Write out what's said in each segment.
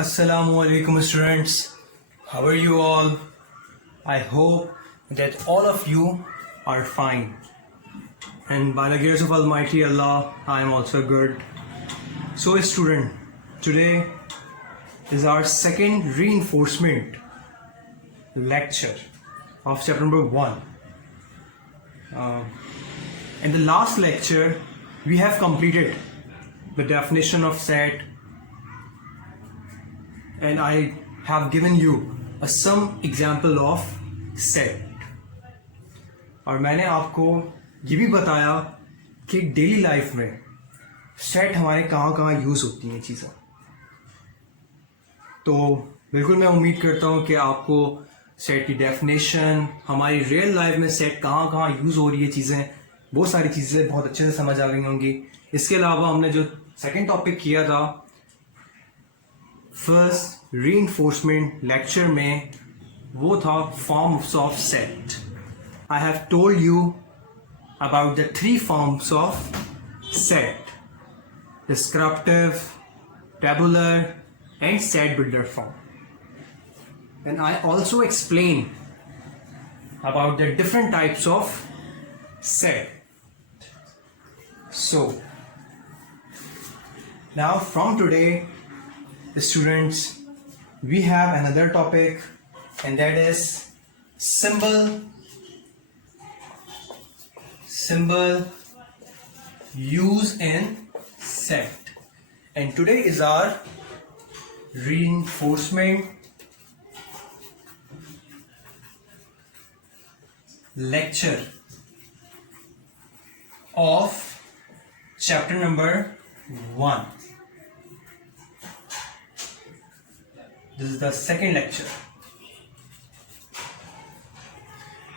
Assalamu alaikum students. How are you all? I hope that all of you are fine. And by the grace of Almighty Allah, I am also good. So student, today is our second reinforcement lecture of chapter number 1. In the last lecture, we have completed the definition of set, and I have given you some example of set. और मैंने आपको ये भी बताया कि daily life में set हमारे कहाँ कहाँ यूज़ होती हैं चीज़ें. तो बिल्कुल मैं उम्मीद करता हूँ कि आपको सेट की डेफिनेशन, हमारी रियल लाइफ में सेट कहाँ कहाँ यूज़ हो रही है चीज़ें, बहुत सारी चीज़ें बहुत अच्छे से समझ आ गई होंगी. इसके अलावा हमने जो सेकंड टॉपिक किया था फर्स्ट रीइंफोर्समेंट लेक्चर में, वो था forms of set. I have told you about the 3 forms of set: descriptive, tabular and set builder form. Then I also explain about the different types of set. So now from today, students, we have another topic, and that is symbol use in set. And today is our reinforcement lecture of chapter number 1. This is the second lecture,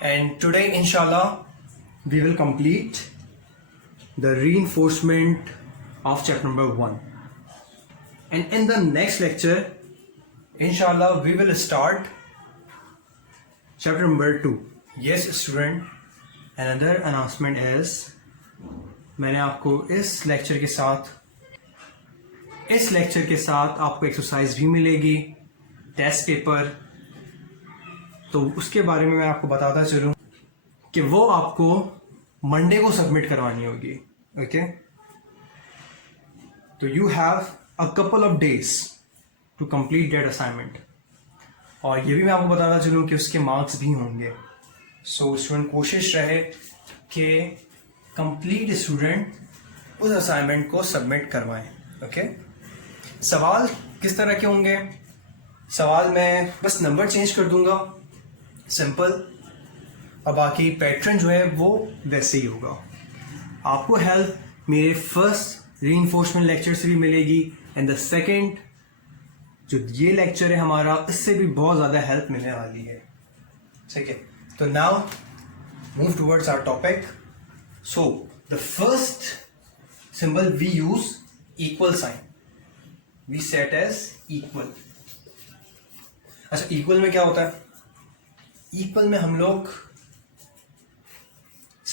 and today inshallah we will complete the reinforcement of chapter number 1. And in the next lecture, inshallah, we will start chapter number 2. Yes, student, another announcement is, मैंने आपको इस lecture के साथ आपको exercise भी मिलेगी, test paper. तो उसके बारे में मैं आपको बताता चलूँ कि वो आपको मंडे को सबमिट करवानी होगी. ओके, तो you have a couple of days to complete that assignment. और ये भी मैं आपको बताना चलूँ कि उसके मार्क्स भी होंगे. सो स्टूडेंट कोशिश रहे कि कंप्लीट स्टूडेंट उस असाइनमेंट को सबमिट करवाएं. ओके, सवाल किस तरह के होंगे? सवाल मैं बस नंबर चेंज कर दूंगा, सिंपल, और बाकी पैटर्न जो है वो वैसे ही होगा. आपको हेल्प मेरे फर्स्ट रीइंफोर्समेंट लेक्चर से भी मिलेगी, एंड द सेकेंड जो ये लेक्चर है हमारा, इससे भी बहुत ज़्यादा हेल्प मिलने वाली है. ठीक है, तो now move towards our topic. So the first symbol we use equal sign. We set as equal. अच्छा, इक्वल में क्या होता है? इक्वल में हम लोग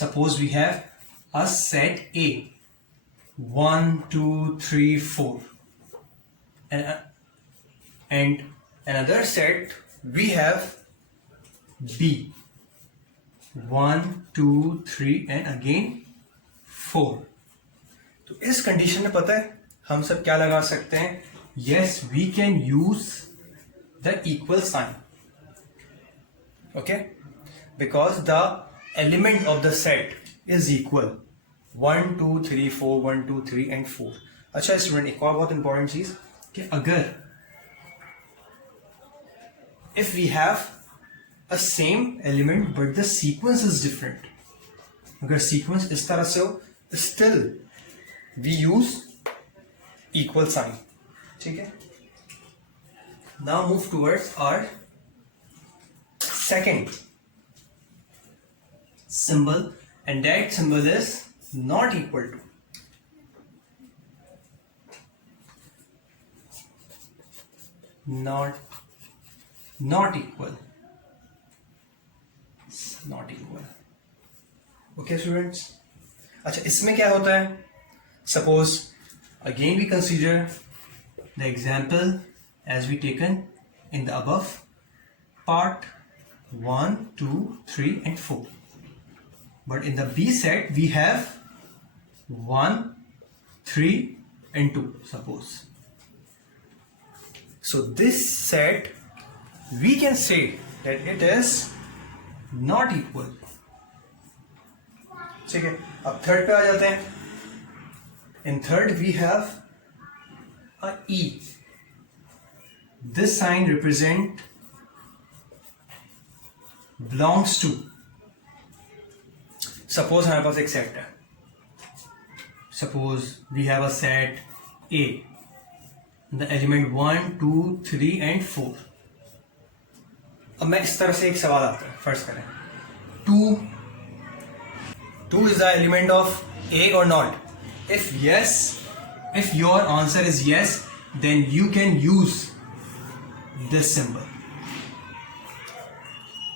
suppose we have a set A 1 2 3 4, and another set we have B 1 2 3 and again 4. तो इस कंडीशन में पता है हम सब क्या लगा सकते हैं? Yes, we can use the equal sign. Okay, because the element of the set is equal. 1 2 3 4 1 2 3 and 4. अच्छा स्टूडेंट, एक और बहुत इंपॉर्टेंट चीज कि अगर if we have a same element but the sequence is different, अगर sequence इस तरह से हो, still we use equal sign. ठीक है, now move towards our second symbol, and that symbol is not equal to. Not equal. Okay students, अच्छा इसमें क्या होता है? Suppose again we consider the example as we taken in the above part 1, 2, 3 and 4. But in the B set we have 1, 3 and 2 suppose. So this set we can say that it is not equal. ठीक है, अब third पे आ जाते हैं. In third we have a E. This sign represent belongs to. Suppose हमारे पास एक set है. Suppose we have a set A. The element 1, 2, 3 and 4. अब मैं इस तरह से एक सवाल आता है. फर्स्ट करें 2 is the element of A or not? If yes, if your answer is yes, then you can use this symbol.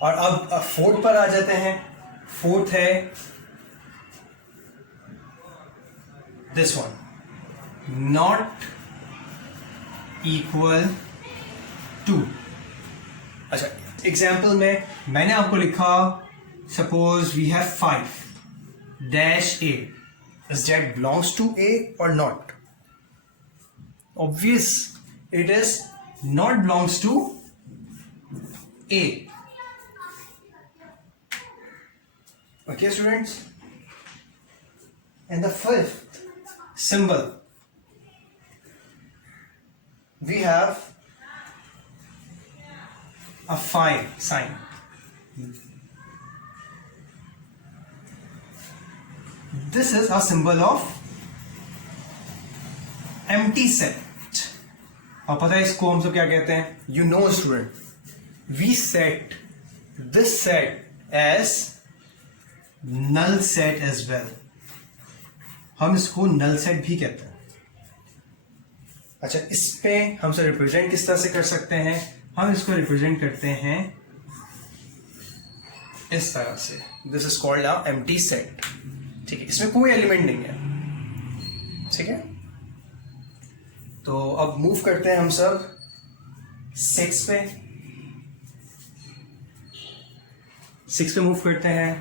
और अब फोर्थ पर आ जाते हैं. फोर्थ है this one, not equal to. अच्छा, एग्जाम्पल में मैंने आपको लिखा suppose we have 5 dash A. Is that belongs to A or not? Obvious, it is not belongs to A. Okay, students? And the fifth symbol, we have a 5 sign. This is a symbol of empty set. और पता है इसको हम सब क्या कहते हैं? You know, student, we set this set as null set as well. हम इसको null set भी कहते हैं. अच्छा, इस पे हम से रिप्रेजेंट किस तरह से कर सकते हैं? हम इसको रिप्रेजेंट करते हैं इस तरह से. This is called a empty set. ठीक है, इसमें कोई एलिमेंट नहीं है. ठीक है, तो अब मूव करते हैं हम सब 6 पे. 6 पे मूव करते हैं.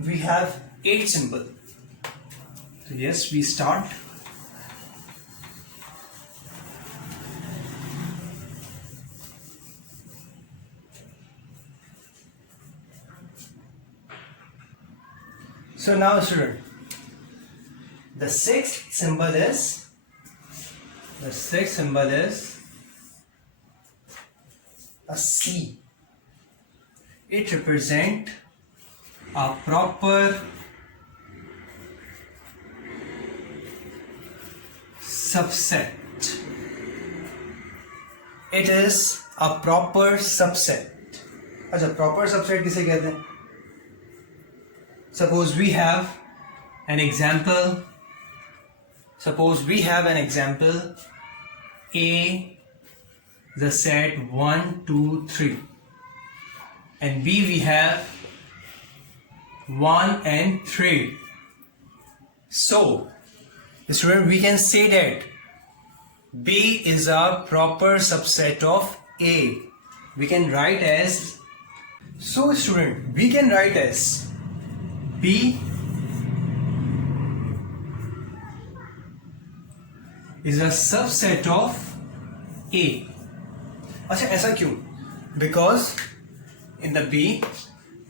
We have 8 symbol. तो yes, we start. So now, student, the sixth symbol is a C. It represents a proper subset. It is a proper subset. अच्छा, proper subset किसे कहते हैं? Suppose we have an example. A, the set 1, 2, 3, and B we have 1 and 3. So, student, we can say that B is a proper subset of A. We can write as, so student, we can write as B is a subset of A. अच्छा, ऐसा क्यों? Because in the B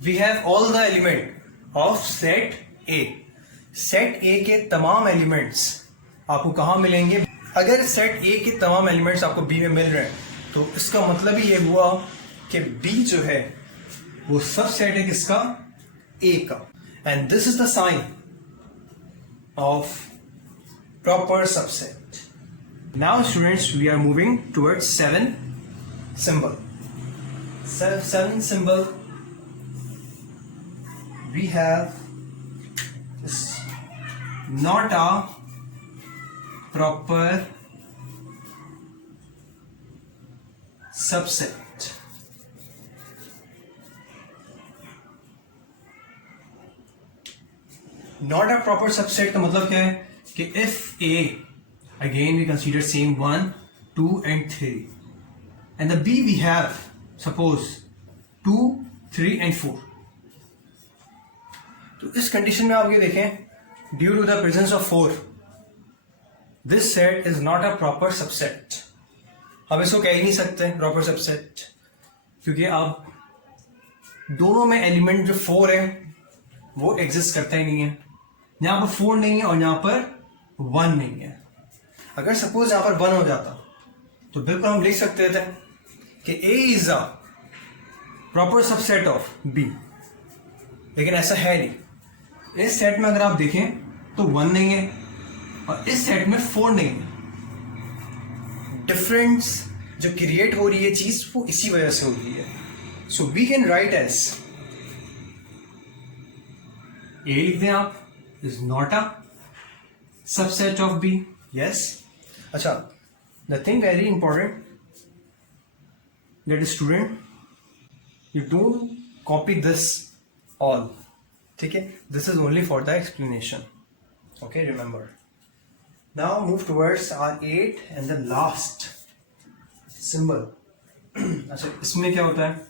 we have all the element of set A. Set A के तमाम elements आपको कहाँ मिलेंगे? अगर set A के तमाम elements आपको B में मिल रहे हैं, तो इसका मतलब ही ये हुआ कि B जो है वो सबसेट है किसका? A का. And this is the sign of proper subset. Now, students, we are moving towards 7 symbol. 7 symbol. We have this not a proper subset. Not a proper subset का मतलब क्या है कि if A, again we consider same 1, 2 and 3. And the B we have, suppose 2, 3 and 4. तो इस condition में आप ये देखें, due to the presence of 4, this set is not a proper subset. हम इसको कह ही नहीं सकते प्रॉपर सबसेट, क्योंकि आप दोनों में एलिमेंट जो 4 है वो एग्जिस्ट करता ही नहीं है. यहां पर 4 नहीं है और यहां पर 1 नहीं है. अगर सपोज यहां पर 1 हो जाता तो बिल्कुल हम लिख सकते थे कि A is a proper subset of B, लेकिन ऐसा है नहीं. इस सेट में अगर आप देखें तो 1 नहीं है और इस सेट में 4 नहीं है. डिफरेंस जो क्रिएट हो रही है चीज वो इसी वजह से हो रही है. So we can write as A लिख दें आप, is not a subset of B. Yes. अच्छा, the thing very important that student, you don't copy this all. ठीक है, this is only for the explanation. Okay, remember. Now move towards our 8 and the last symbol. अच्छा, इसमें क्या होता है?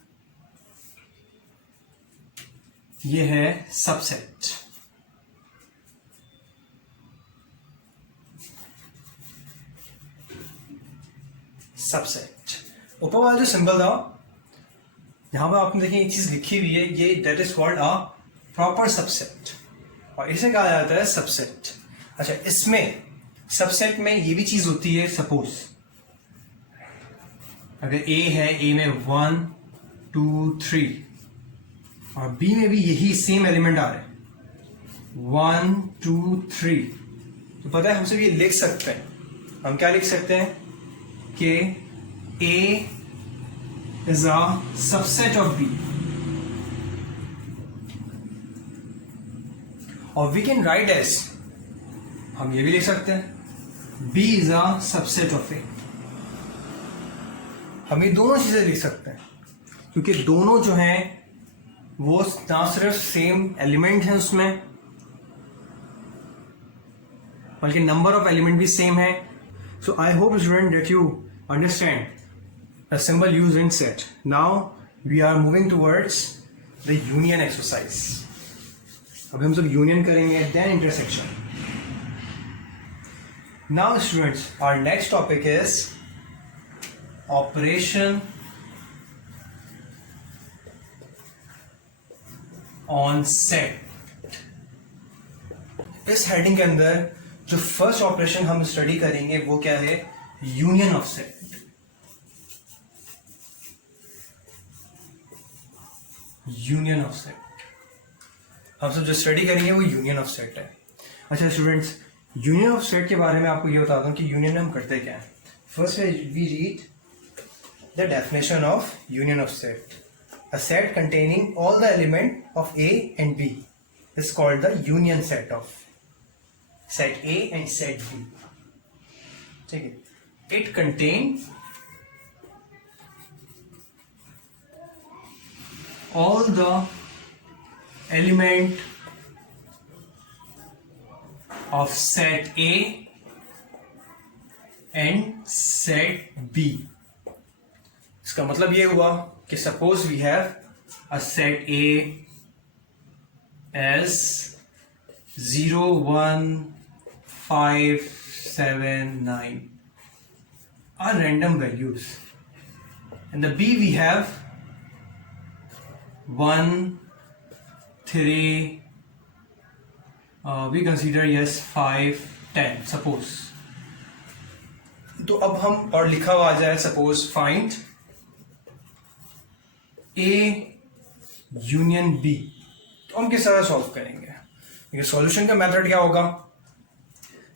ये है सबसेट. सबसेट. ऊपर वाला जो सिंबल था, यहां पर आपने देखिए एक चीज लिखी हुई है, ये that is called a proper subset, और इसे कहा जाता है सबसेट. अच्छा, इसमें सबसेट में ये भी चीज होती है. सपोज अगर A है, A में 1, 2, 3 और B में भी यही सेम एलिमेंट आ रहे हैं 1, 2, 3, तो पता है हम सब ये लिख सकते हैं. हम क्या लिख सकते हैं कि A is a subset of B, और we can write as, हम ये भी लिख सकते हैं B is a subset of A. हम ये दोनों चीजें लिख सकते हैं क्योंकि दोनों जो हैं वो ना सिर्फ सेम एलिमेंट हैं उसमें, बल्कि नंबर ऑफ एलिमेंट भी सेम है. So I hope student that you understand the symbol used in set. Now we are moving towards the union exercise. अब हम सब union करेंगे, then intersection. Now students, our next topic is operation on set. इस heading के अंदर जो first operation हम study करेंगे वो क्या है? Union of set. Union of set हम सब जो स्टडी करेंगे वो यूनियन ऑफ सेट है. अच्छा स्टूडेंट्स, यूनियन ऑफ सेट के बारे में आपको ये बता दूं कि यूनियन हम करते क्या है. First we read the definition of union of set. A set containing all the element of A and B is called the union set of set A and set B. ठीक है, it contain all the element of set A and set B. इसका मतलब ये हुआ कि suppose we have a set A as 0, 1, 5, 7, 9 are random values, and the B we have 1, 3, we consider yes 5, 10 suppose. तो अब हम और लिखा हुआ आ जाए suppose find A union B. तो हम किस तरह सॉल्व करेंगे? ये सॉल्यूशन का मेथड क्या होगा?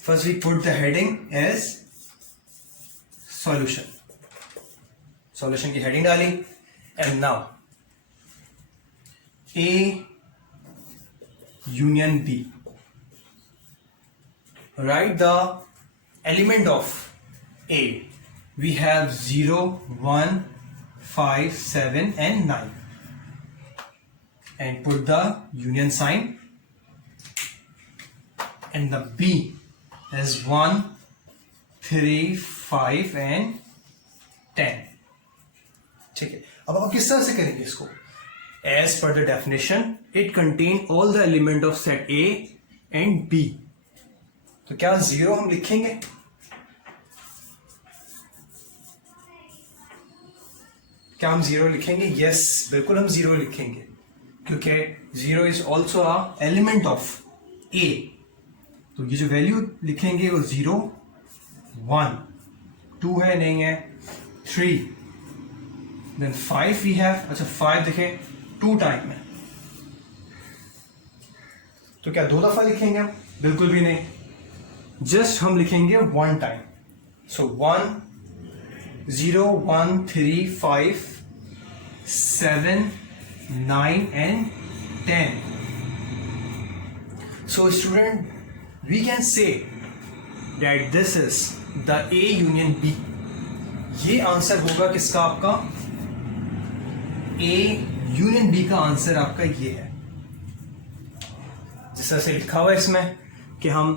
First we put the heading as solution. Solution की हेडिंग डाली and now A union B. Write the element of A. We have 0, 1, 5, 7 and 9. And put the union sign. And the B is 1, 3, 5 and 10। ठीक है, अब आप किस तरह से करेंगे इसको? As per the definition it contain all the element of set A and B. तो क्या 0 हम लिखेंगे? क्या हम 0 लिखेंगे? यस, बिल्कुल हम 0 लिखेंगे, क्योंकि 0 is also a element of A. तो ये जो वैल्यू लिखेंगे वो 0, 1, 2 है, नहीं है, 3, देन 5 वी हैव। अच्छा 5 देखें 2 टाइम है, तो क्या 2 दफा लिखेंगे हम? बिल्कुल भी नहीं, जस्ट हम लिखेंगे 1 time. So 1, 0, 1, 3, 5, 7, 9 and 10. So student, we can say that this is the A union B. ये आंसर होगा किसका? आपका A यूनियन B का आंसर आपका ये है। जिस तरह से लिखा हुआ है इसमें कि हम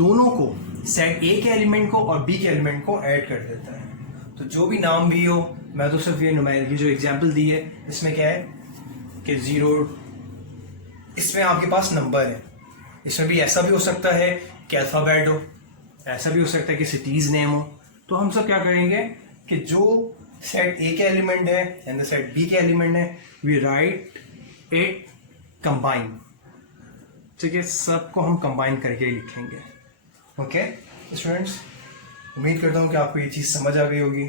दोनों को, सेट A के एलिमेंट को और B के एलिमेंट को ऐड कर देता है। तो जो भी नाम भी हो, मैं तो सिर्फ ये जो एग्जाम्पल दी है इसमें क्या है कि 0, इसमें आपके पास नंबर है, इसमें भी ऐसा भी हो सकता है कि अल्फाबेट हो, ऐसा भी हो सकता है कि सिटीज नेम हो। तो हम सब क्या करेंगे कि जो सेट ए के एलिमेंट है एंड द सेट बी के एलिमेंट है, वी राइट इट कंबाइन। ठीक है, सबको हम कंबाइन करके लिखेंगे। ओके स्टूडेंट्स, उम्मीद करता हूँ कि आपको ये चीज़ समझ आ गई होगी।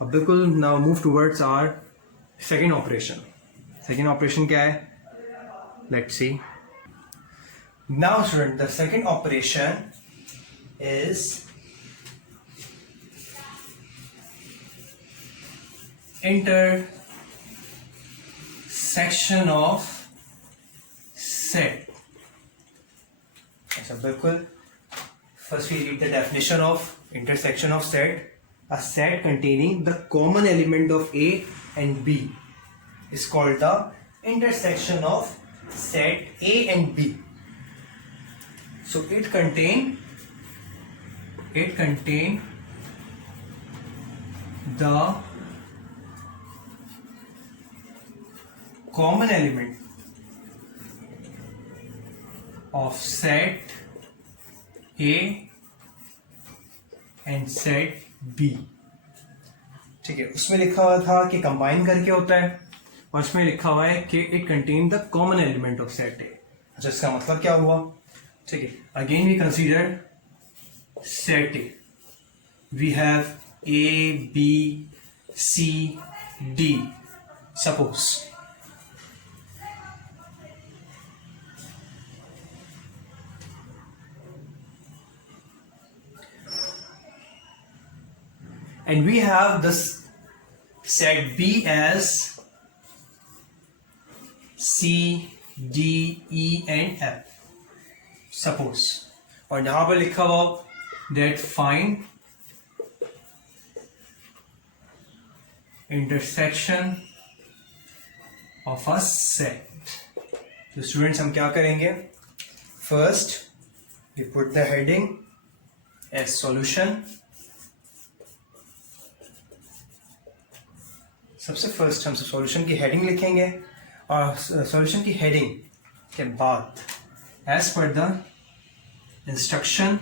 अब बिल्कुल now move towards our second operation. Second operation क्या है? Let's see. Now student, the second operation is intersection of set. अच्छा बिल्कुल, first we read the definition of intersection of set. A set containing the common element of A and B is called the intersection of set A and B. So it contain the common element of set A and set B. ठीक है, उसमें लिखा हुआ था कि combine करके होता है, और उसमें लिखा हुआ है कि it contain the common element of set A. अच्छा, इसका मतलब क्या हुआ? ठीक है, again we consider set A, we have A B C D. Suppose and we have this set B as C, D, E and F. Suppose, और यहां पर लिखा हुआ that find intersection of a set. तो students हम क्या करेंगे? First we put the heading as solution. सबसे फर्स्ट हम सॉल्यूशन की हेडिंग लिखेंगे, और सॉल्यूशन की हेडिंग के बाद as per the instruction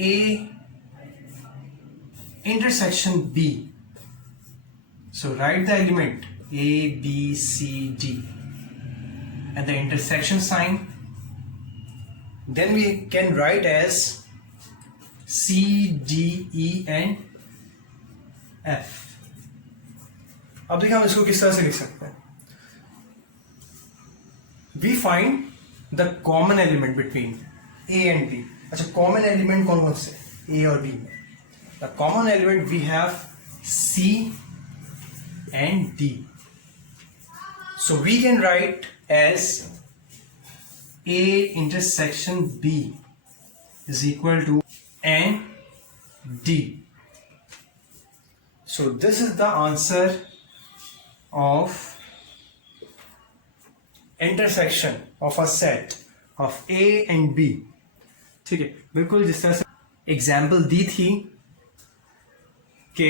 A intersection B, so write the element A B C D at the intersection sign, then we can write as C D E and F. अब देखिए हम इसको किस तरह से लिख सकते हैं। We find the common element between A and B. अच्छा, कॉमन एलिमेंट कौन कौन से ए और बी में? The common element we have C and D, so we can write as A intersection B is equal to and D. So this is the answer of intersection of a set of A and B। ठीक है, बिल्कुल जिस तरह से example दी थी कि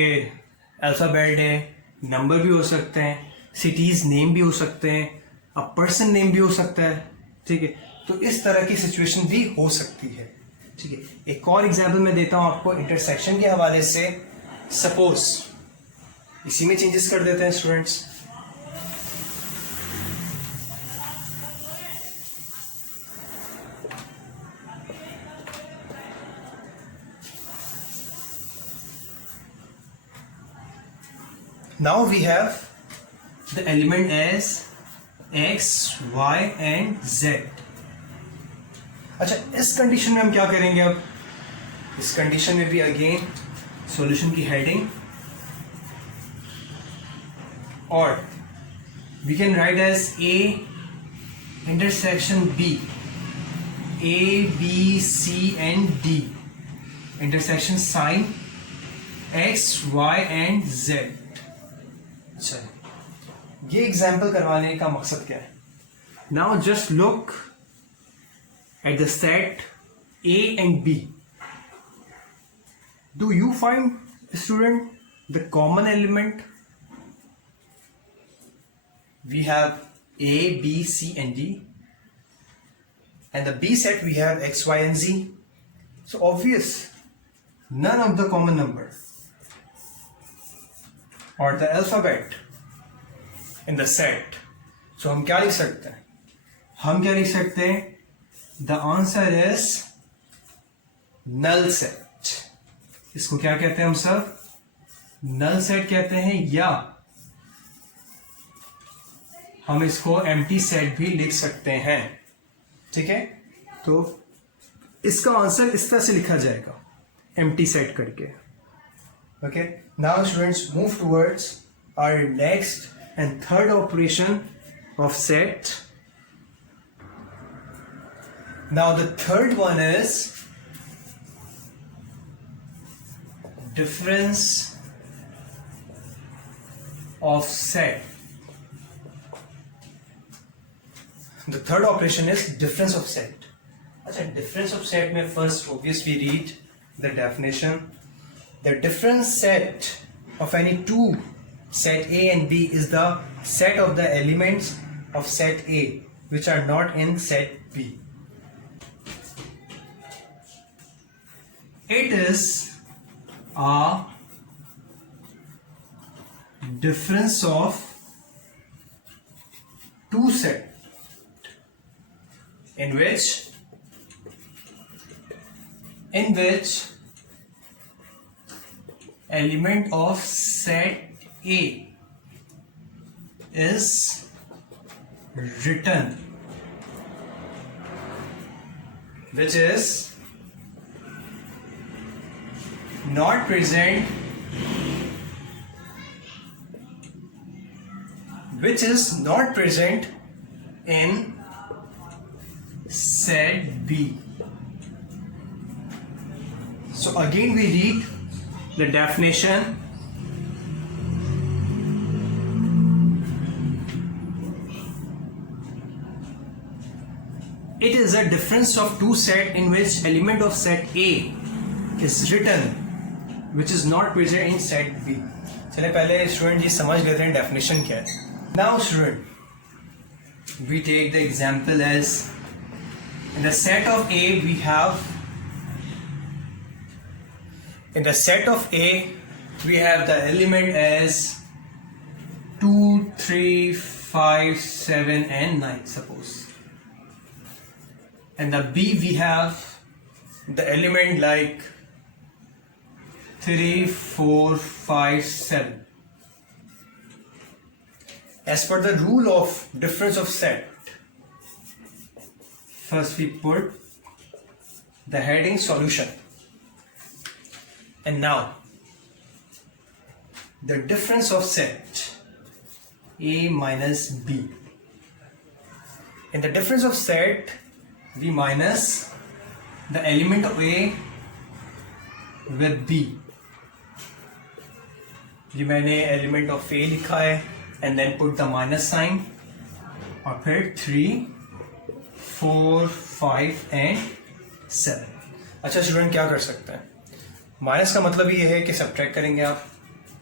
alphabet है, number भी हो सकते हैं, सिटीज़ नेम भी हो सकते हैं, अ पर्सन नेम भी हो सकता है, ठीक है। तो इस तरह की सिचुएशन भी हो सकती है, ठीक है। एक और एग्जाम्पल मैं देता हूँ आपको इंटरसेक्शन के हवाले से। सपोज इसी में चेंजेस कर देते हैं students. Now we have the element as x, y and z. अच्छा, इस कंडीशन में हम क्या करेंगे? अब इस कंडीशन में भी अगेन सॉल्यूशन की हेडिंग, और we can write as a intersection b, a b c and d intersection sign x y and z. अच्छा, ये एग्जाम्पल करवाने का मकसद क्या है? Now just look at the set A and B. Do you find, student, the common element? We have A, B, C and D, and the B set we have X, Y and Z. So obvious, none of the common number or the alphabet in the set. So हम क्या लिख सकते हैं? हम क्या लिख सकते हैं? The answer is null set. इसको क्या कहते हैं हम सब? null set कहते हैं, या हम इसको empty set भी लिख सकते हैं, ठीक है। तो इसका आंसर इस तरह से लिखा जाएगा, empty set करके। Okay, now students move towards our next and third operation of set. Now the third one is difference of set. The third operation is difference of set. अच्छा, difference of set में first obviously read the definition. The difference set of any two set A and B is the set of the elements of set A which are not in set B. It is a difference of two set in which element of set A is written, which is not present, in set B. So again we read the definition. It is a difference of two set in which element of set A is written which is not present in set B. चले पहले student जी समझ लेते हैं definition क्या है. Now student, we take the example as in the set of A we have the element as 2, 3, 5, 7 and 9 suppose. And the B we have the element like 3, 4, 5, 7. As per the rule of difference of set, first we put the heading solution. And now the difference of set A minus B. In the difference of set, we minus the element of A with B. ये मैंने element of A लिखा है and then put the minus sign और फिर 3, 4, 5 and 7. अच्छा student, क्या कर सकते हैं? माइनस का मतलब ये है कि सब्ट्रैक्ट करेंगे आप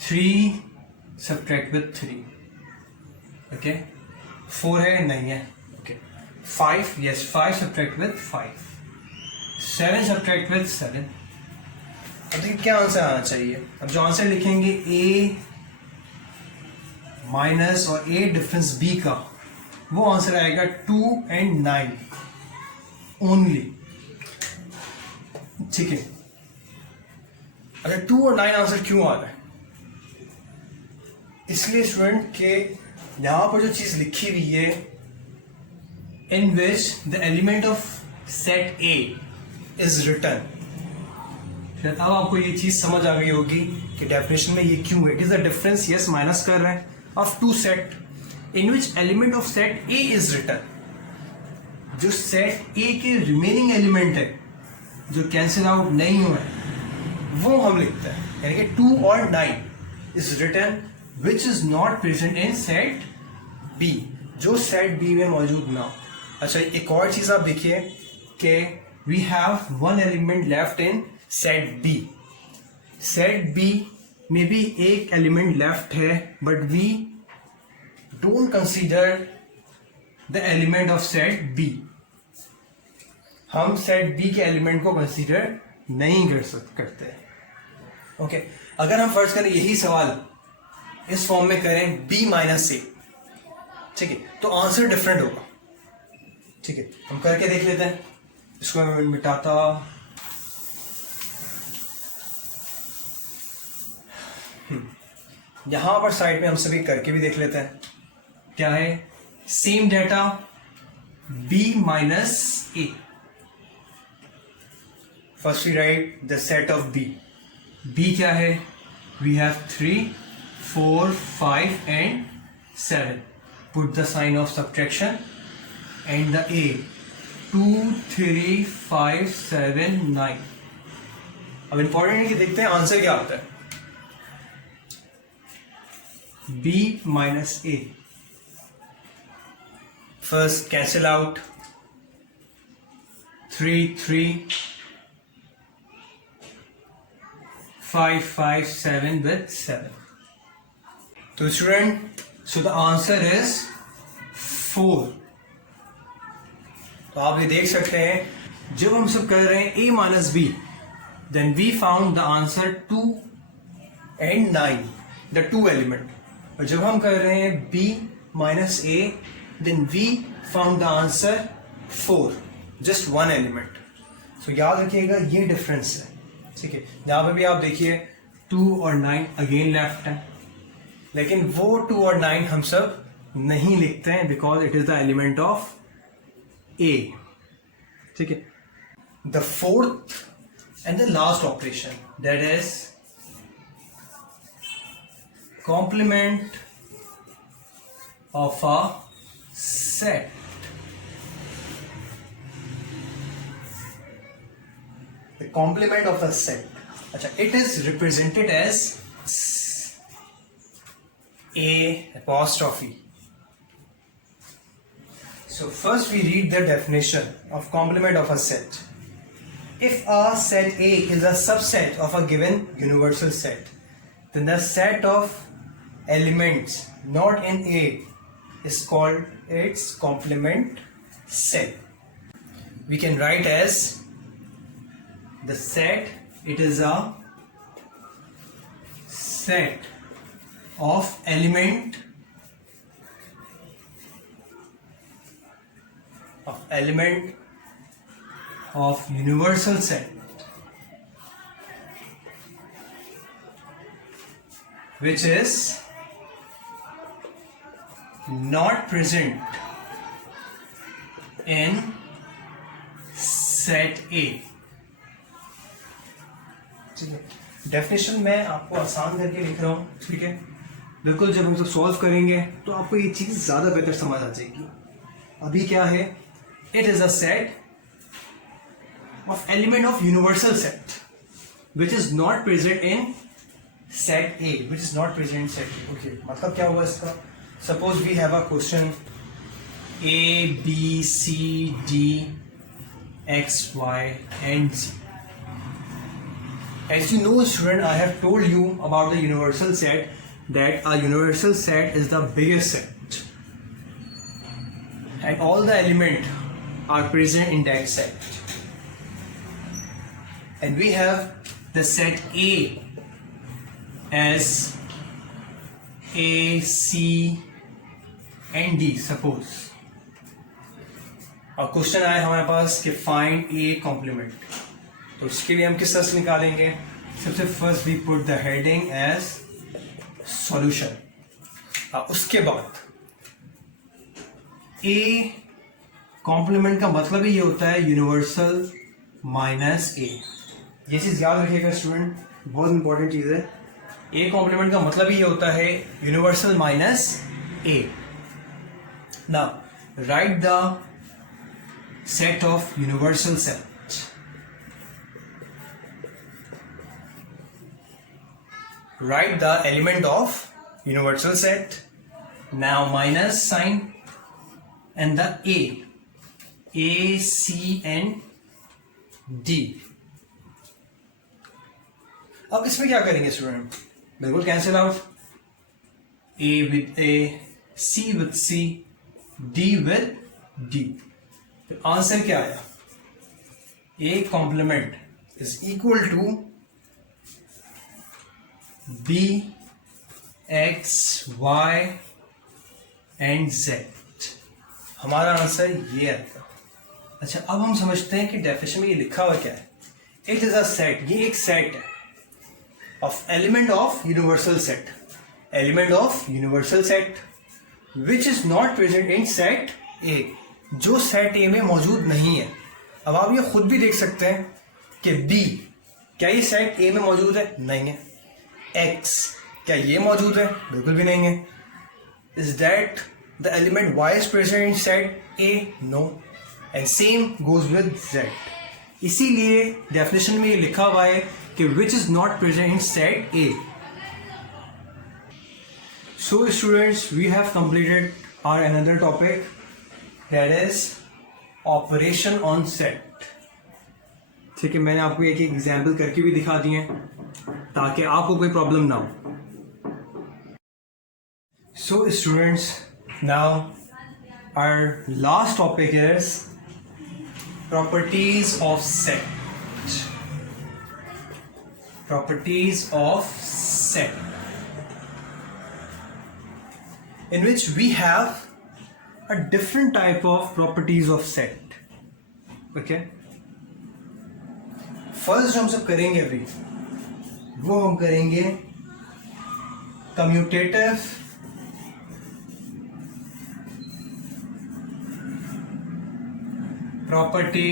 3 सब्ट्रैक्ट विथ 3, ओके। 4 है? नहीं है, okay. 5, yes, 5 subtract with 5, 7 subtract with 7। अब देखिए क्या आंसर आना चाहिए। अब जो आंसर लिखेंगे A माइनस और A डिफरेंस B का, वो आंसर आएगा 2 and 9 ओनली, ठीक है। अच्छा, 2 और 9 आंसर क्यों आ रहा है? इसलिए स्टूडेंट के यहां पर जो चीज लिखी हुई है, in which the element of set A is return, अब आपको ये चीज समझ आ गई होगी कि डेफिनेशन में ये क्यों है। It is the difference, yes, minus कर रहे हैं, of two set in which element of set A is return. जो सेट A के रिमेनिंग एलिमेंट है जो कैंसिल आउट नहीं हुए, वो हम लिखते हैं, यानी कि 2 और 9 is return which is not present in set B, जो सेट B में मौजूद ना हो। अच्छा, एक और चीज आप देखिए कि we have one element left in set B। Set B में भी एक एलिमेंट लेफ्ट है, but we don't consider the element of set B। हम सेट B के एलिमेंट को कंसीडर नहीं करते, ओके। अगर हम फर्ज करें यही सवाल इस फॉर्म में करें B माइनस A, ठीक है, तो आंसर डिफरेंट होगा, ठीक है। हम करके देख लेते हैं। इसको मैं मिटाता, यहां पर साइड में हम सभी करके भी देख लेते हैं। क्या है? Same data B minus A। First we write the set of B। B क्या है? We have 3, 4, 5 and 7. Put the sign of subtraction and the A 2, 3, 5, 7, 9। अब इंपॉर्टेंट है कि देखते हैं आंसर क्या आता है। B minus A, first cancel out 3, 3, 5, 5, 7 with 7. तो student, so the answer is 4। तो आप ये देख सकते हैं, जब हम सब कर रहे हैं A minus B, then we found the answer 2 and 9, the two element। और जब हम कर रहे हैं B minus A, then we found the answer 4, just one element। so याद रखिएगा ये डिफरेंस है, ठीक है। यहाँ पे भी आप देखिए 2 और 9 अगेन लेफ्ट है, लेकिन वो 2 और 9 हम सब नहीं लिखते हैं because it is the element of A, ठीक है। The fourth and the last operation, that is complement of a set। The complement of a set, अच्छा, it is represented as A apostrophe। So first we read the definition of complement of a set। If a set A is a subset of a given universal set, then the set of elements not in A is called its complement set। We can write as the set, it is a set of element of universal set which is not present in set A। ठीक है, definition मैं आपको आसान करके लिख रहा हूं, ठीक है। बिल्कुल जब हम सब सॉल्व करेंगे तो आपको ये चीज ज्यादा बेहतर समझ आ जाएगी। अभी क्या है? It is a set of element of universal set which is not present in set A, which is not present set A। okay, मतलब क्या हुआ इसका? Suppose we have a question A, B, C, D, X, Y and Z। As you know, student, I have told you about the universal set, that a universal set is the biggest set, and all the elements are present in that set. And we have the set A as A, C and D, suppose. और question आया हमारे पास कि find A complement, तो उसके लिए हम किस तरह से निकालेंगे? सबसे first we put the heading as solution, और उसके बाद ए कॉम्प्लीमेंट का मतलब ही ये होता है यूनिवर्सल माइनस ए। ये चीज याद रखिएगा स्टूडेंट, बहुत इंपॉर्टेंट चीज है। ए कॉम्प्लीमेंट का मतलब ही ये होता है universal minus A. Now right the set of universal set. Write the element of universal set. Now minus sign and the A, C and D. अब इसमें क्या करेंगे स्टूडेंट? बिल्कुल cancel out, A with A, C with C, D with D. Answer क्या आया? A complement is equal to B X Y and Z. हमारा आंसर ये आएगा। अच्छा, अब हम समझते हैं कि डेफिनेशन में ये लिखा हुआ क्या है। इट इज अ सेट, ये एक सेट है of element of universal set, element of universal set which is not present in set ए, जो सेट ए में मौजूद नहीं है। अब आप ये खुद भी देख सकते हैं कि बी, क्या ये सेट ए में मौजूद है? नहीं है। एक्स, क्या ये मौजूद है? बिल्कुल भी नहीं है। Is that the element Y is present in set A? No. And same goes with Z. इसीलिए डेफिनेशन में ये लिखा हुआ है कि which is not present in set A. So students, we have completed our another topic, that is operation on set। ठीक है, मैंने आपको एक एग्जाम्पल करके भी दिखा दिए ताकि आपको कोई प्रॉब्लम ना हो। So students, now our last topic is properties of set. Properties of set in which we have a different type of properties of set. Okay, first हम सब करेंगे अभी, वो हम करेंगे commutative property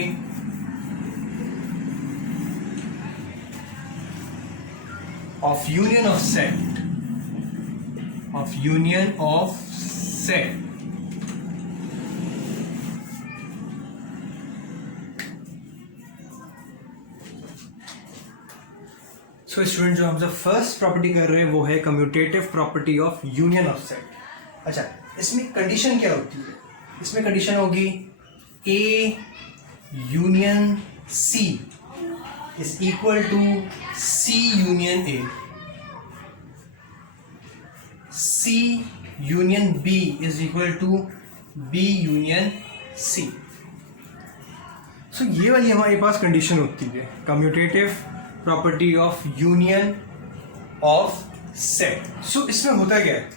of union of set, of union of set. So student, जो हम सब फर्स्ट प्रॉपर्टी कर रहे हैं वो है commutative property of union of set. अच्छा, इसमें कंडीशन क्या होती है? इसमें कंडीशन होगी A union C is equal to C union A, C union B is equal to B union C. So ये वाली हमारे पास कंडीशन होती है, commutative property of union of set. So इसमें होता क्या है?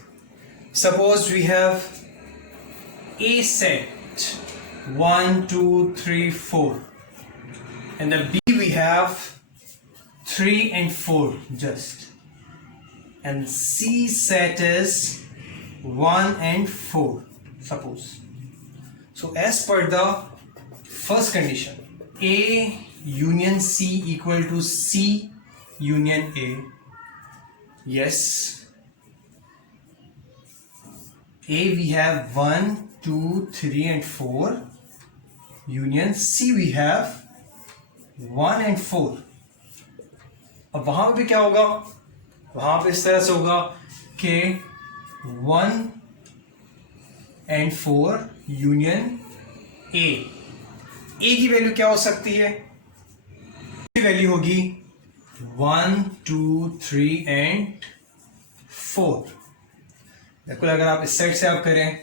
Suppose we have a set 1 2 3 4 and the B we have 3 and 4 just, and C set is 1 and 4 suppose. So as per the first condition, A union C equal to C union A. Yes, A we have 1 2 3 and 4, union C we have 1 and 4. अब वहां पे क्या होगा? वहां पे इस तरह से होगा कि 1 and 4 यूनियन A। A की वैल्यू क्या हो सकती है? वैल्यू होगी 1 2 3 एंड 4। बिल्कुल अगर आप इस साइड से आप करें,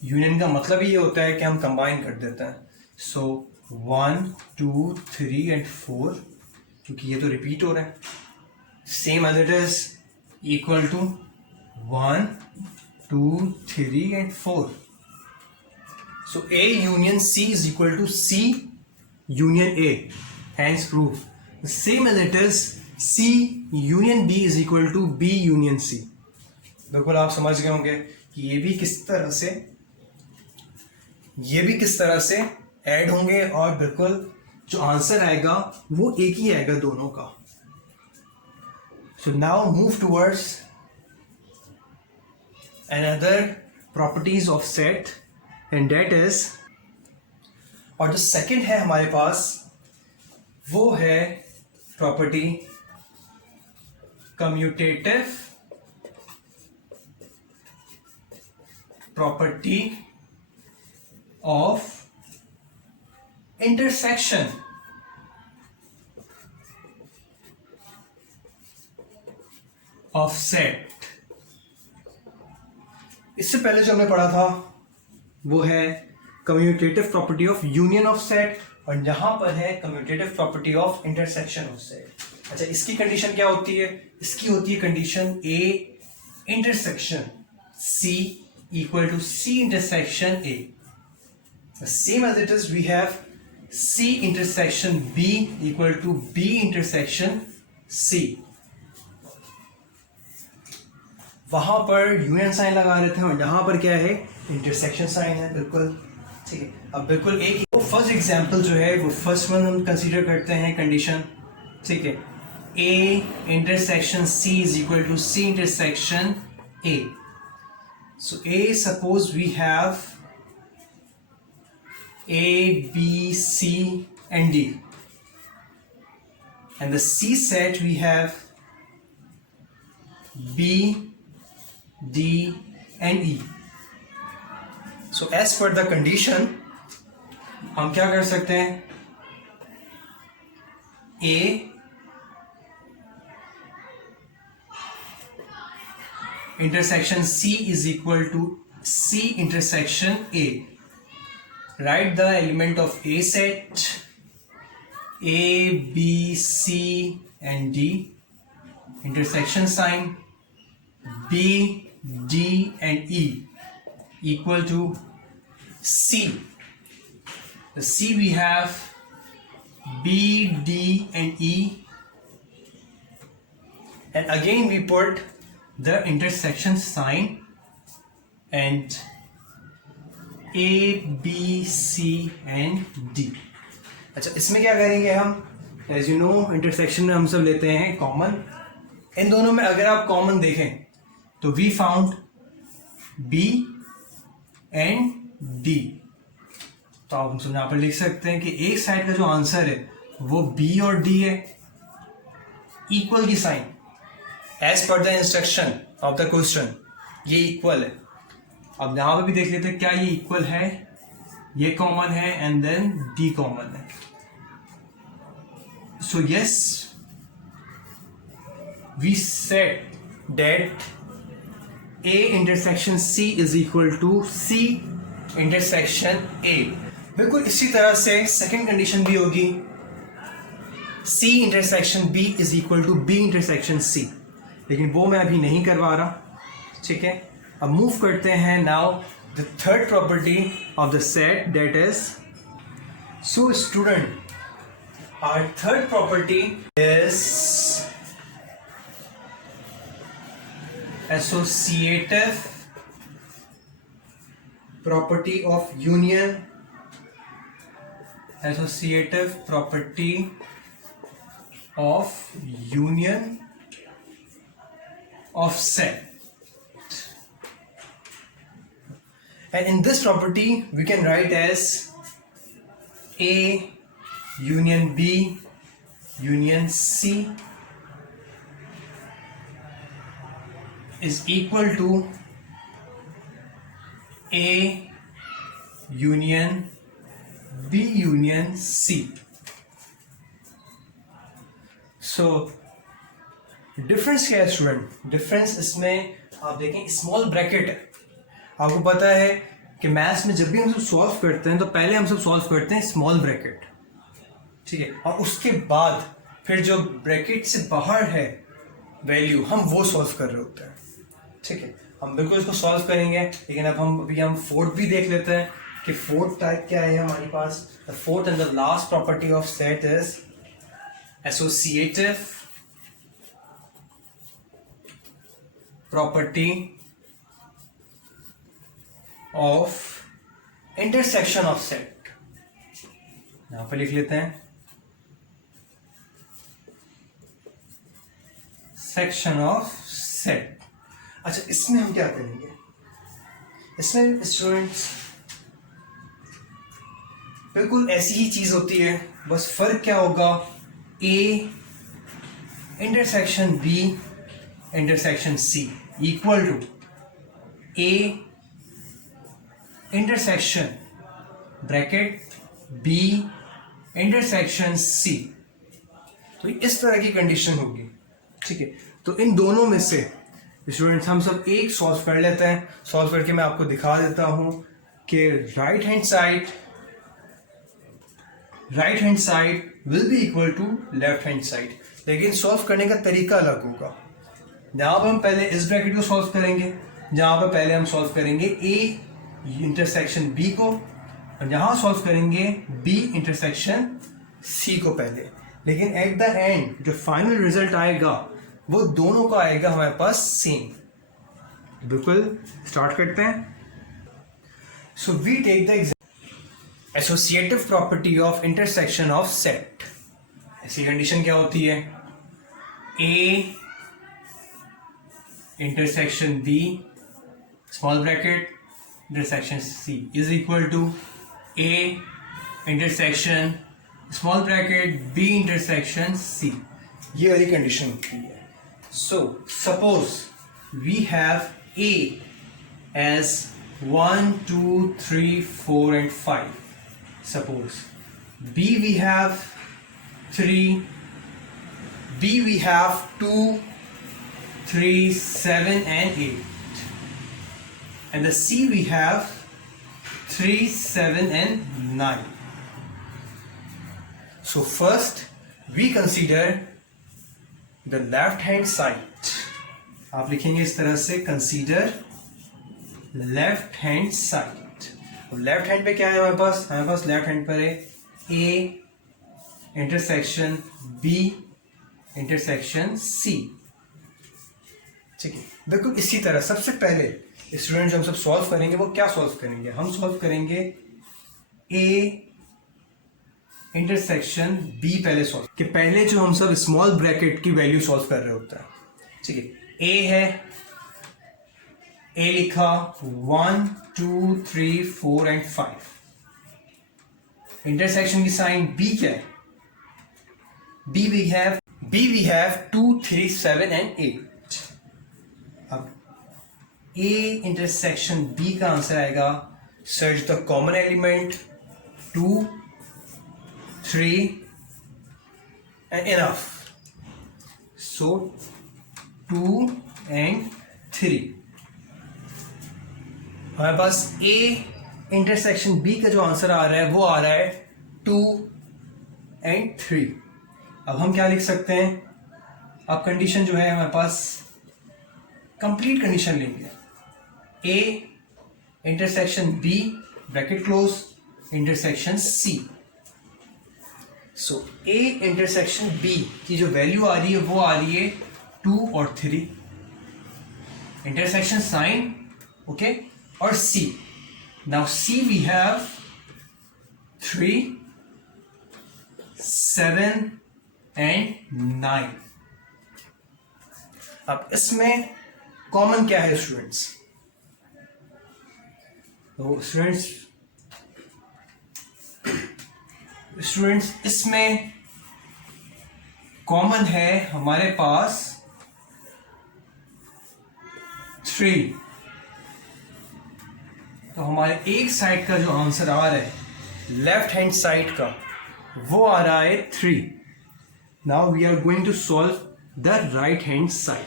यूनियन का मतलब ये होता है कि हम कंबाइन कर देते हैं। सो 1 2 3 एंड 4, क्योंकि ये तो रिपीट हो रहा है, same as it is equal to 1 2 3 and 4। So A union C is equal to C union A, hence proof. Same as it is C union B is equal to B union C. बिल्कुल आप समझ गए होंगे कि ये भी किस तरह से ऐड होंगे, और बिल्कुल जो आंसर आएगा वो एक ही आएगा दोनों का। So now move towards another properties of set, and that is, और जो सेकंड है हमारे पास वो है property commutative property of intersection. Of set. इससे पहले जो हमने पढ़ा था वो है commutative property of union of set, और यहां पर है commutative property of intersection of set. अच्छा, इसकी कंडीशन क्या होती है? इसकी होती है condition A intersection C equal to C intersection A. The same as it is, we have C intersection B equal to B intersection C. वहां पर यूनियन साइन लगा रहे थे और यहां पर क्या है? इंटरसेक्शन साइन है। बिल्कुल ठीक है। अब बिल्कुल एक ही फर्स्ट एग्जांपल जो है वो फर्स्ट वन हम कंसीडर करते हैं कंडीशन, ठीक है। A intersection C is equal to C intersection A. So A, suppose we have A, B, C and D, and the C set we have B, D and E. So as per the condition, हम क्या कर सकते हैं? A intersection C is equal to C intersection A. Write the element of A set A, B, C and D, intersection sign B, D and E equal to C. The C we have B, D and E, and again we put the intersection sign and A, B, C and D. अच्छा, इसमें क्या करेंगे हम? As you know, intersection में हम सब लेते हैं कॉमन। इन दोनों में अगर आप कॉमन देखें तो we found B and D। तो आप हम यहाँ पर लिख सकते हैं कि एक साइड का जो आंसर है वो B और D है, इक्वल की sign as per the instruction of the question, ये इक्वल है। अब यहां पर भी देख लेते हैं क्या ये इक्वल है, ये कॉमन है एंड देन डी कॉमन है। So yes, we set that A intersection C is equal to C intersection A। बिल्कुल इसी तरह से सेकेंड कंडीशन भी होगी, C intersection B is equal to B intersection C, लेकिन वो मैं अभी नहीं करवा रहा, ठीक है। अब मूव करते हैं now the third property of the set, that is, so student, our third property is associative property of union, associative property of union of set, and in this property we can write as A union B union C is equal to A union B union C. So difference क्या है student? Difference इसमें आप देखें small bracket है। आपको पता है कि मैथ्स में जब भी हम सब सॉल्व करते हैं तो पहले हम सब सॉल्व करते हैं स्मॉल ब्रैकेट, ठीक है, और उसके बाद फिर जो ब्रैकेट से बाहर है वैल्यू हम वो सॉल्व कर रहे होते हैं, ठीक है। हम बिल्कुल इसको सॉल्व करेंगे, लेकिन अब हम फोर्थ भी देख लेते हैं कि फोर्थ टाइप क्या है हमारे पास। The fourth and the last property of set is associative property of intersection of set. यहां पर लिख लेते हैं सेक्शन ऑफ सेट। अच्छा, इसमें हम क्या करेंगे? इसमें स्टूडेंट्स बिल्कुल ऐसी ही चीज होती है, बस फर्क क्या होगा, A intersection B intersection C equal to A intersection bracket B intersection C. तो इस तरह की कंडीशन होगी, ठीक है। तो इन दोनों में से स्टूडेंट्स हम सब एक सॉल्व कर लेते हैं। सॉल्व करके मैं आपको दिखा देता हूं कि right hand side will be equal to left hand side, लेकिन सॉल्व करने का तरीका अलग होगा। जहां पर हम पहले इस ब्रैकेट को सॉल्व करेंगे, जहां पर पहले हम सॉल्व करेंगे ए इंटरसेक्शन बी को, और यहां सॉल्व करेंगे बी इंटरसेक्शन सी को पहले। लेकिन एट द एंड जो फाइनल रिजल्ट आएगा वो दोनों का आएगा हमारे पास सेम। बिल्कुल स्टार्ट करते हैं। So we take the associative property of intersection of set. ऐसी कंडीशन क्या होती है, A intersection B small bracket intersection C is equal to A intersection small bracket B intersection C. ये वाली कंडीशन होती है। So suppose we have A as 1 2 3 4 and 5. Suppose B we have 3, B we have 2, 3, 7 and 8, and the C we have 3, 7 and 9. So first we consider the left hand side. आप लिखेंगे इस तरह से, consider left hand side. अब left hand पे क्या है हमारे पास लेफ्ट हैंड पर है A intersection B intersection C, ठीक है। बिल्कुल इसी तरह सबसे पहले स्टूडेंट जो हम सब सॉल्व करेंगे वो क्या सॉल्व करेंगे, हम सॉल्व करेंगे ए इंटरसेक्शन बी पहले सॉल्व, कि पहले जो हम सब स्मॉल ब्रैकेट की वैल्यू सॉल्व कर रहे होता है, ठीक है। ए है, ए लिखा 1 2 3 4 and 5। इंटरसेक्शन की साइन बी क्या है, बी वी हैव 2 3 7 and 8। अब ए इंटरसेक्शन बी का आंसर आएगा, search the common element 2 3 and enough, so 2 and 3। हमारे पास ए इंटरसेक्शन बी का जो आंसर आ रहा है वो आ रहा है 2 and 3। अब हम क्या लिख सकते हैं, अब कंडीशन जो है हमारे पास कंप्लीट कंडीशन लेंगे, A intersection B bracket close intersection C. So A intersection B की जो वैल्यू आ रही है वो आ रही है 2 और 3, इंटरसेक्शन साइन ओके, और C. Now C we have 3, 7 and 9. अब इसमें कॉमन क्या है स्टूडेंट्स, तो स्टूडेंट्स इसमें कॉमन है हमारे पास 3। तो हमारे एक साइड का जो आंसर आ रहा है लेफ्ट हैंड साइड का वो आ रहा है 3। Now we are going to solve the right hand side.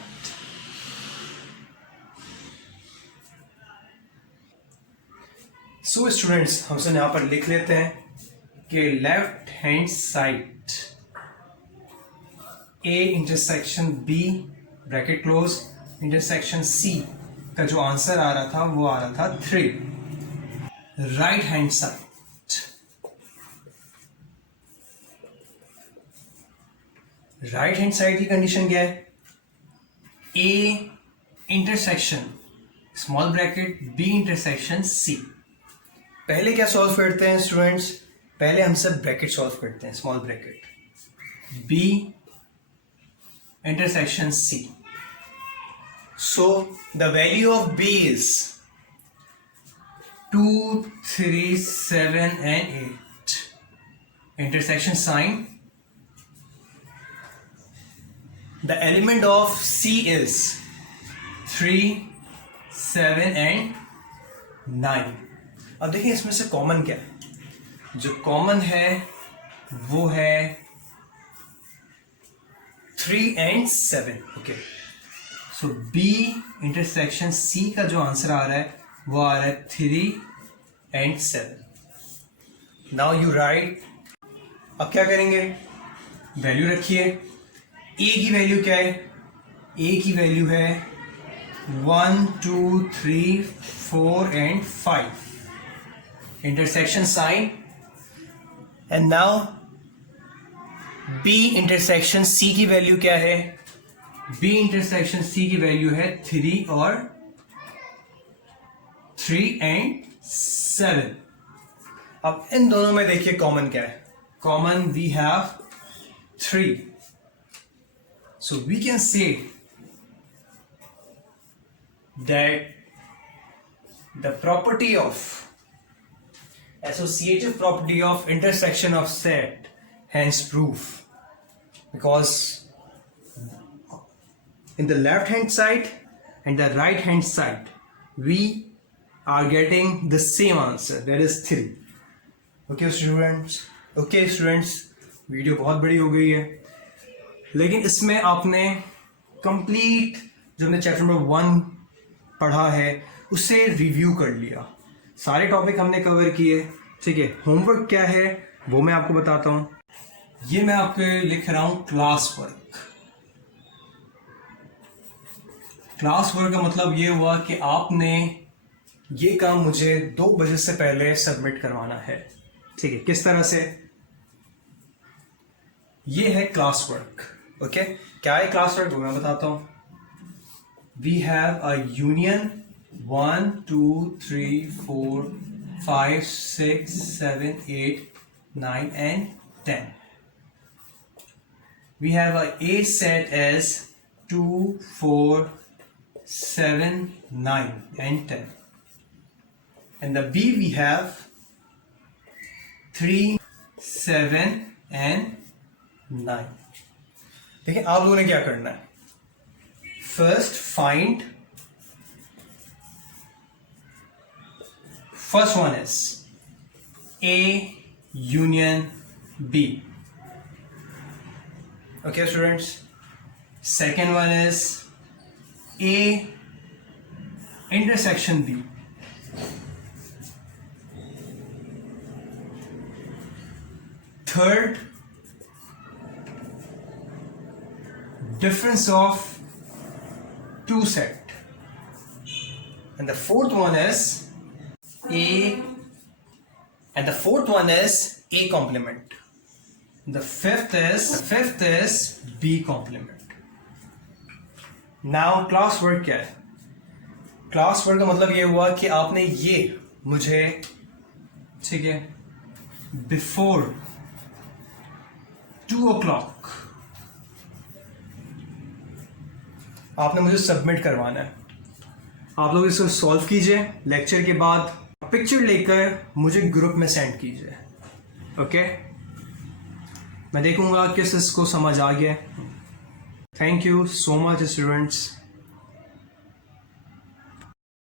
So students, हम सब यहाँ पर लिख लेते हैं कि left hand side A intersection B bracket close intersection C का जो आंसर आ रहा था वो आ रहा था 3. Right hand side, right hand side की कंडीशन क्या है? A intersection small bracket B intersection C. पहले क्या सॉल्व करते हैं स्टूडेंट्स? पहले हम सब ब्रैकेट सॉल्व करते हैं. Small bracket B intersection C. So the value of B is 2, 3, 7 and 8. Intersection sign. The element of C is 3, 7 and 9. अब देखिए इसमें से कॉमन क्या है? जो कॉमन है वो है 3 and 7. Okay, so B intersection C का जो आंसर आ रहा है वो आ रहा है 3 and 7. Now you right. अब क्या करेंगे? वैल्यू रखिए. ए की वैल्यू क्या है? ए की वैल्यू है 1, 2, 3, 4 and 5. Intersection sign. And now B intersection C की वैल्यू क्या है? बी इंटरसेक्शन सी की वैल्यू है 3 और 3 and 7. अब इन दोनों में देखिए कॉमन क्या है? Common we have 3. So we can say that the property of associative property of intersection of set hence proof, because in the left hand side and the right hand side we are getting the same answer, that is 3. Okay students, video बहुत बड़ी हो गई है, लेकिन इसमें आपने complete जो हमने चैप्टर नंबर 1 पढ़ा है उसे रिव्यू कर लिया. सारे टॉपिक हमने कवर किए. ठीक है, होमवर्क क्या है वो मैं आपको बताता हूं. ये मैं आपके लिख रहा हूं क्लास वर्क. क्लास वर्क का मतलब ये हुआ कि आपने ये काम मुझे 2 बजे से पहले सबमिट करवाना है. ठीक है, किस तरह से? ये है क्लास वर्क. ओके, क्या है क्लास वर्क वो मैं बताता हूं. We have a union 1, 2, 3, 4, 5, 6, 7, 8, 9 and 10. We have a A set as 2, 4, 7, 9 and 10. And the B we have 3, 7 and 9. देखिए आप लोगों ने क्या करना है? First find first one is A union B. Okay students, second one is A intersection B. Third, difference of two set. And the fourth one is A, and the fourth one is A complement. The fifth is B complement. Now class work क्या है? Class work का मतलब ये हुआ कि आपने ये मुझे, ठीक है, बिफोर 2 o'clock आपने मुझे सबमिट करवाना है. आप लोग इसको सॉल्व कीजिए. लेक्चर के बाद पिक्चर लेकर मुझे ग्रुप में सेंड कीजिए. ओके, मैं देखूंगा किस इसको समझ आ गया. Thank you so much students.